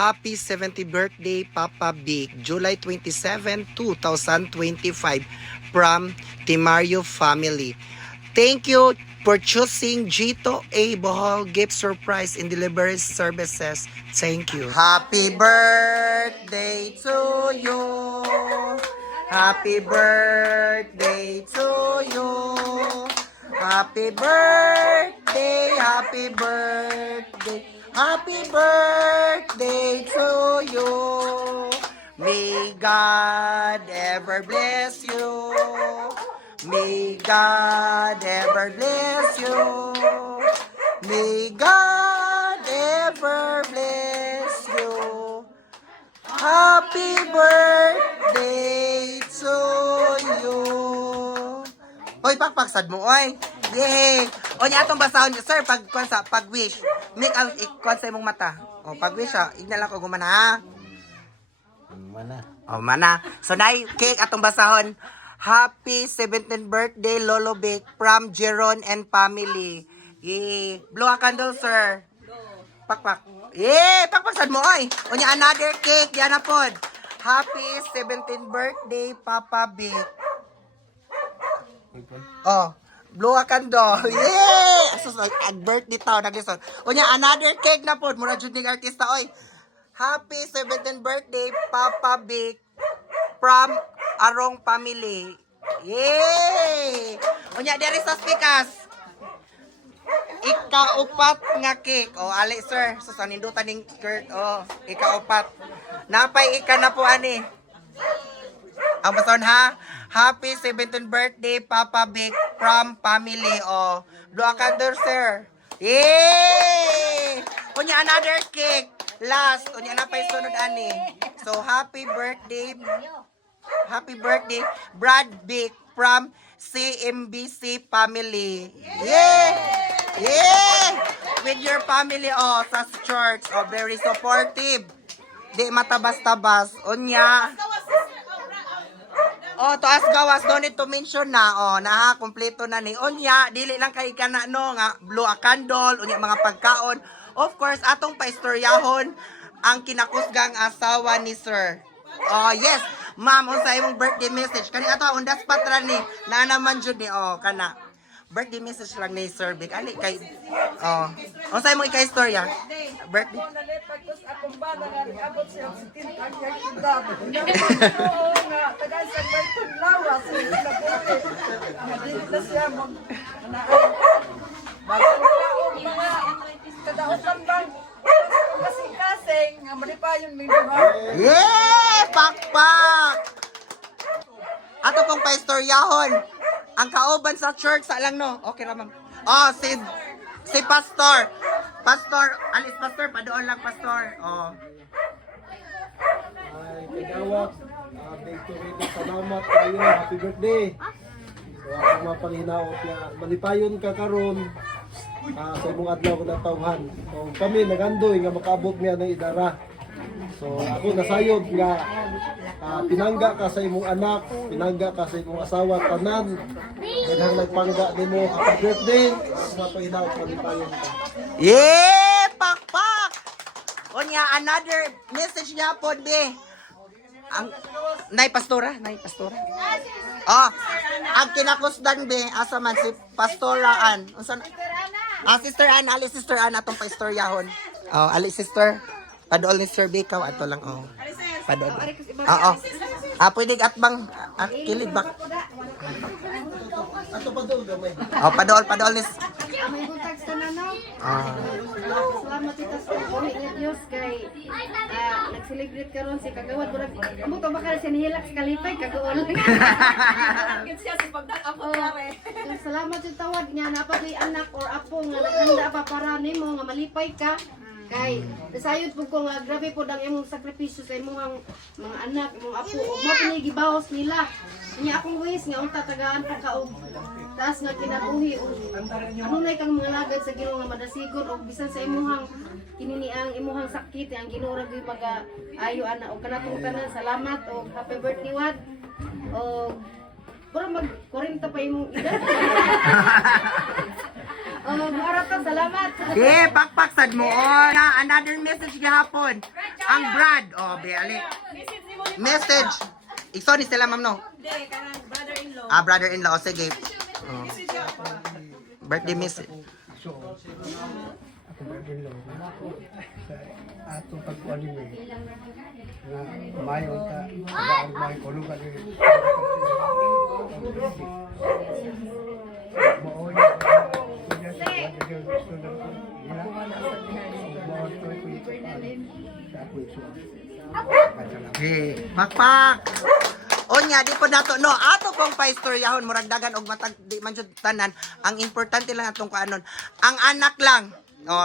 Happy 70th birthday, Papa Big, July 27, 2025, from Timario family. Thank you for choosing Gito A. Bohol Gift Surprise and Delivery Services. Thank you. Happy birthday to you. Happy birthday to you. Happy birthday, happy birthday, happy birthday to you. May God ever bless you. May God ever bless you. May God ever bless you. Happy birthday to you. Oy, pakpaksad mo, oy. Yay! O niya atong basahon, sir, pag wish. Make ang ikon sa imong mata. O, pag wish ha, igna lang ko gumana ha. Mana? O, mana. So, nay, cake atong basahon. Happy 17th birthday, Lolo Bake, from Jeron and family. Yay! Blow a candle, sir. Pakpak. Yay! Pakpaksad mo, oy. O niya, another cake, yan na pod. Happy 17th birthday, Papa Bake. Oh, blow a candle. Yeah! So, birthday tao nag-listen. O niya, another cake na po. Mura jud ning artista, oy. Happy 17th birthday, Papa Big, from Arong family. Yay! O niya, there is sa speakers. Ikaupat nga cake. O, ali, sir. So, sa nindutan ning skirt. O, ikaupat. Napay ika na po, ani. Ang bason ha, happy 17th birthday, Papa Big, from family. Oh, blow a candle, sir. Yay! Kunya, another cake. Last, kunya na pa sunod ani. So, happy birthday, Brad Big, from CMBC family. Yay! Yay! With your family, oh, sa church, oh, very supportive. Di matabas-tabas. Unya. Oh, taas gawas, don't need to mention na. Oh, na kompleto na ni. Unya, dili lang kay kana no nga blow a candle, unya mga pagkaon. Of course, atong paistoryahon ang kinakusgang asawa ni Sir. Oh, yes. Ma'am, unsa imong birthday message? Kani ato on the spot ra ni. Na naman jud ni oh kana. Birthday message lang ni Sir Big. Ali kay oh. Unsa imong ika-istorya? Birthday. Yeah! Pakpak! Ato pong paistoryahon. Ang kauban sa church sa lang no. Okay ra ma'am. Oh, si pastor. Pastor, alis pastor, padoon lang pastor. Oh. Ay, kagawat. Victory, salamat kayo. Happy birthday. So, ako mapanginaot na malipayon ka karon sa imong adlaw ko na tawhan. So, kami nagandoy nga makaabot niya ng idara. So, ako nasayod nga pinangga ka sa imong anak, pinangga ka sa imong asawa, tanan. Daghang nagpangga nimo. Happy birthday. Sa panginaot malipayon ka. Yeah! Pakpak! Onya, another message niya po, be. Ang nay pastora. Oh, ang kinakusdan be asa man si Pastoraan. Unsa Sister Ann, ali Sister Ann atong paistoryahon. Oh, ali sister. Padool ni Sir Bikaw ato lang oh. Padool. Oo. Pwede atbang kilid ba? Ato pa doon gamay. Oh, padool ni. May buntag sa nanaw. Salamat ito sa pagkulit ni Diyos kay nag-celebrate karon si Kagawad. Amo to baka siya nihilak sa kalipay, kagaon. Salamat sa tawad niya, napatoy anak or apo nga naghanda pa para nimo nga malipay ka. Kay nasayod po ko nga grabe po ang imong sakripisyo sa imong mga anak, imong apo. Ug mo pinigibawos nila. Nya akong wish nga unta tagaan pa ka og taas nga kinabuhi og ano nay kang mga lagad sa Ginoo nga madasigon og bisan sa imuhang kinini ang imuhang sakit ang Ginoo ra gyud maga ayo ana og kanatong tanan salamat og happy birthday Wad. Og pura mag 40 pa imong edad. Oh, mara pa, salamat. Pakpak sad mo. Another message gihapon. Ang Brad. Be ali. Message. Ikso ni sila ma'am no? Hindi, kanang brother-in-law. Brother-in-law. Sige. Birthday message. Ako magdilo ato pagkuan ni nga mayo ta ang may kuno ka ni Pakpak. Onya di pa nato no ato pong paistoryahon murag dagan og matag di man jud tanan. Ang importante lang atong kuanon. Ang anak lang.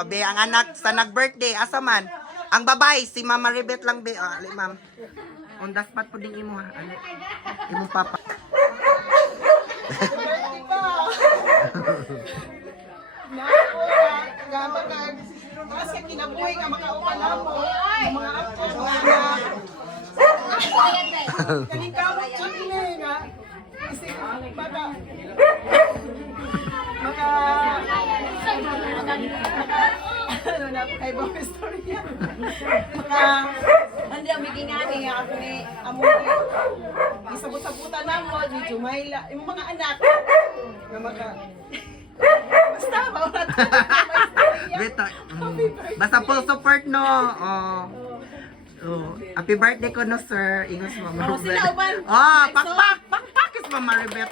Be ang anak sa nag-birthday asa man. Ang babay si Mama Ribet lang be. Ali ma'am. On the spot po ding imo ha. Ali. Imong papa. Kasi kinabuhi nga makaupalan mo. Mga apo, mga anak. Kaning kamot dyan nga. Kasi baka ano na kay Bob istorya. Hindi ang bigingani nga ako ni Amoy. Isabot-sabutan na mo ni Jumayla. Yung mga anak na maka basta ba Beto. Basta full support no. Happy birthday ko no sir. Ingos Mama Ribet. Pakpak. Pakpak is Mama Ribet.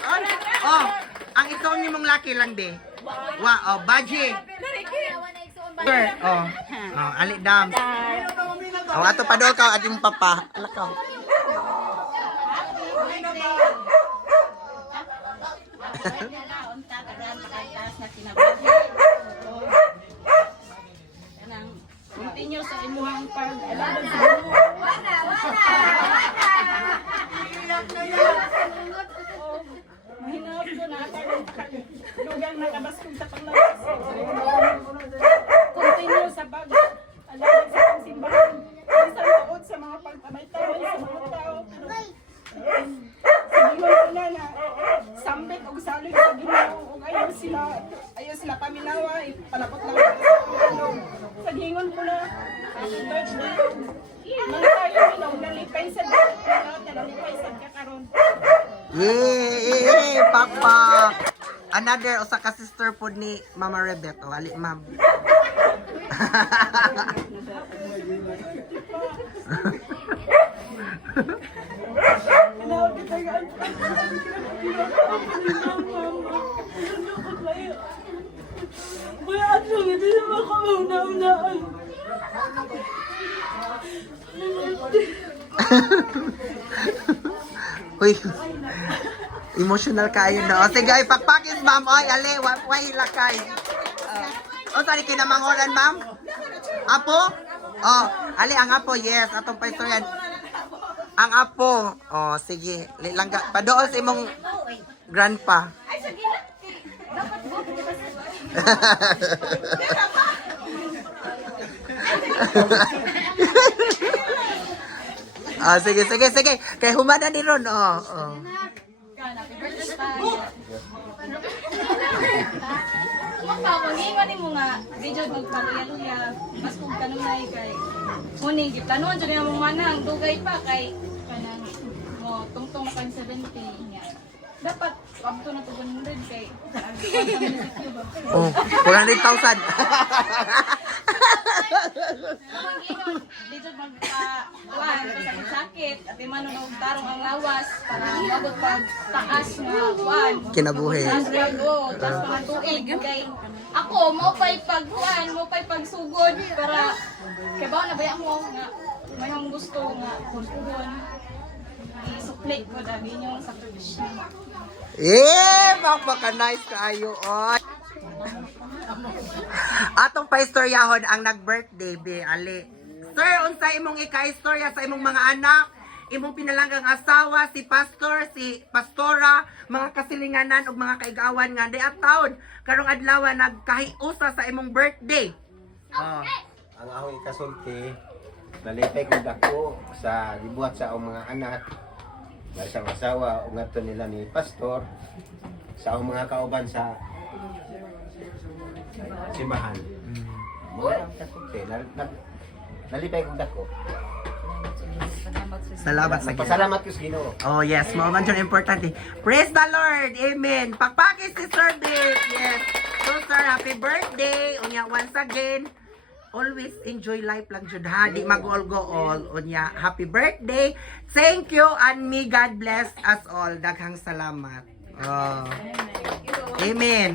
Ang ikaw ni mong laki lang be. Baji. Sir, ali dam. Ato pa dol ka ating papa. Alakaw. Continue sa imuhang pag-alaman sa Mahinaw ko na lugang nakabaskong sa panglawas. Continue sa pag-alaman sa simbahan. Isang taon sa mga pagpamaytawan sa mga tao. Sa ginoo ko na sambit o salig sa ginoo o ayaw sila paminawa, palapot lang sa gingon ko na happy birthday. Mga tayo nalipay sa nalipay sa kakaroon. Yay! Pakpak! Another usa ka sister po ni Mama Ribet. Ali ma'am. Bayaan lang, hindi naman ako mauna-unaan. Uy. Emotional kayo no. Sige, pakpakis ma'am. Oy, ali, why lakay. Sari kinamangoran ma'am? Apo? Ali ang apo, yes. Atong paistoryan. Ang apo. Sige. Langga. Padool sa imong grandpa. Sige. Kay humana ni Ron. Mangingan ni mo nga, di dyan magpaluya-luya, mas kung tanong kay muning, gitanon dyan yung manang, dugay pa kay kanang mo, tungtong pag 70 niya. Dapat, up to na to 100 kay 400,000. di dyan magpa-kuhan, sakit-sakit, at imanon og tarong ang lawas, para mabot pag taas nga kuhan. Kinabuhi. Tapos mga tuig kay ako mo pay pagkuan, mo pay pagsugod para kay ba na baya mo nga may hang gusto nga kusugon. I-supply ko dagi yung sakripisyo. Nice kaayo. Atong paistoryahon ang nag-birthday be ali. Sir, unsa imong ika-istorya sa imong mga anak? Imong pinalanggang asawa, si pastor, si pastora, mga kasilinganan ug mga kaigawan nga at taon karong adlaw nagkahiusa sa imong birthday. Ang akong ikasulti, nalipay ko dako sa gibuhat sa akong mga anak. Dahil sa asawa, ungato nila ni pastor, sa akong mga kauban sa simbahan. Mo lang kasulti. Nalipay kong dako. Salamat sa Ginoo. Pasalamat ko sa Ginoo. Oh yes, mo man dyan importante. Praise the Lord. Amen. Pagpakis si Sir Dick. Yes. So sir, happy birthday. Unya once again. Always enjoy life lang jud ha. Di mag-all-go-all. Unya, happy birthday. Thank you and may God bless us all. Daghang salamat. Oh. Amen.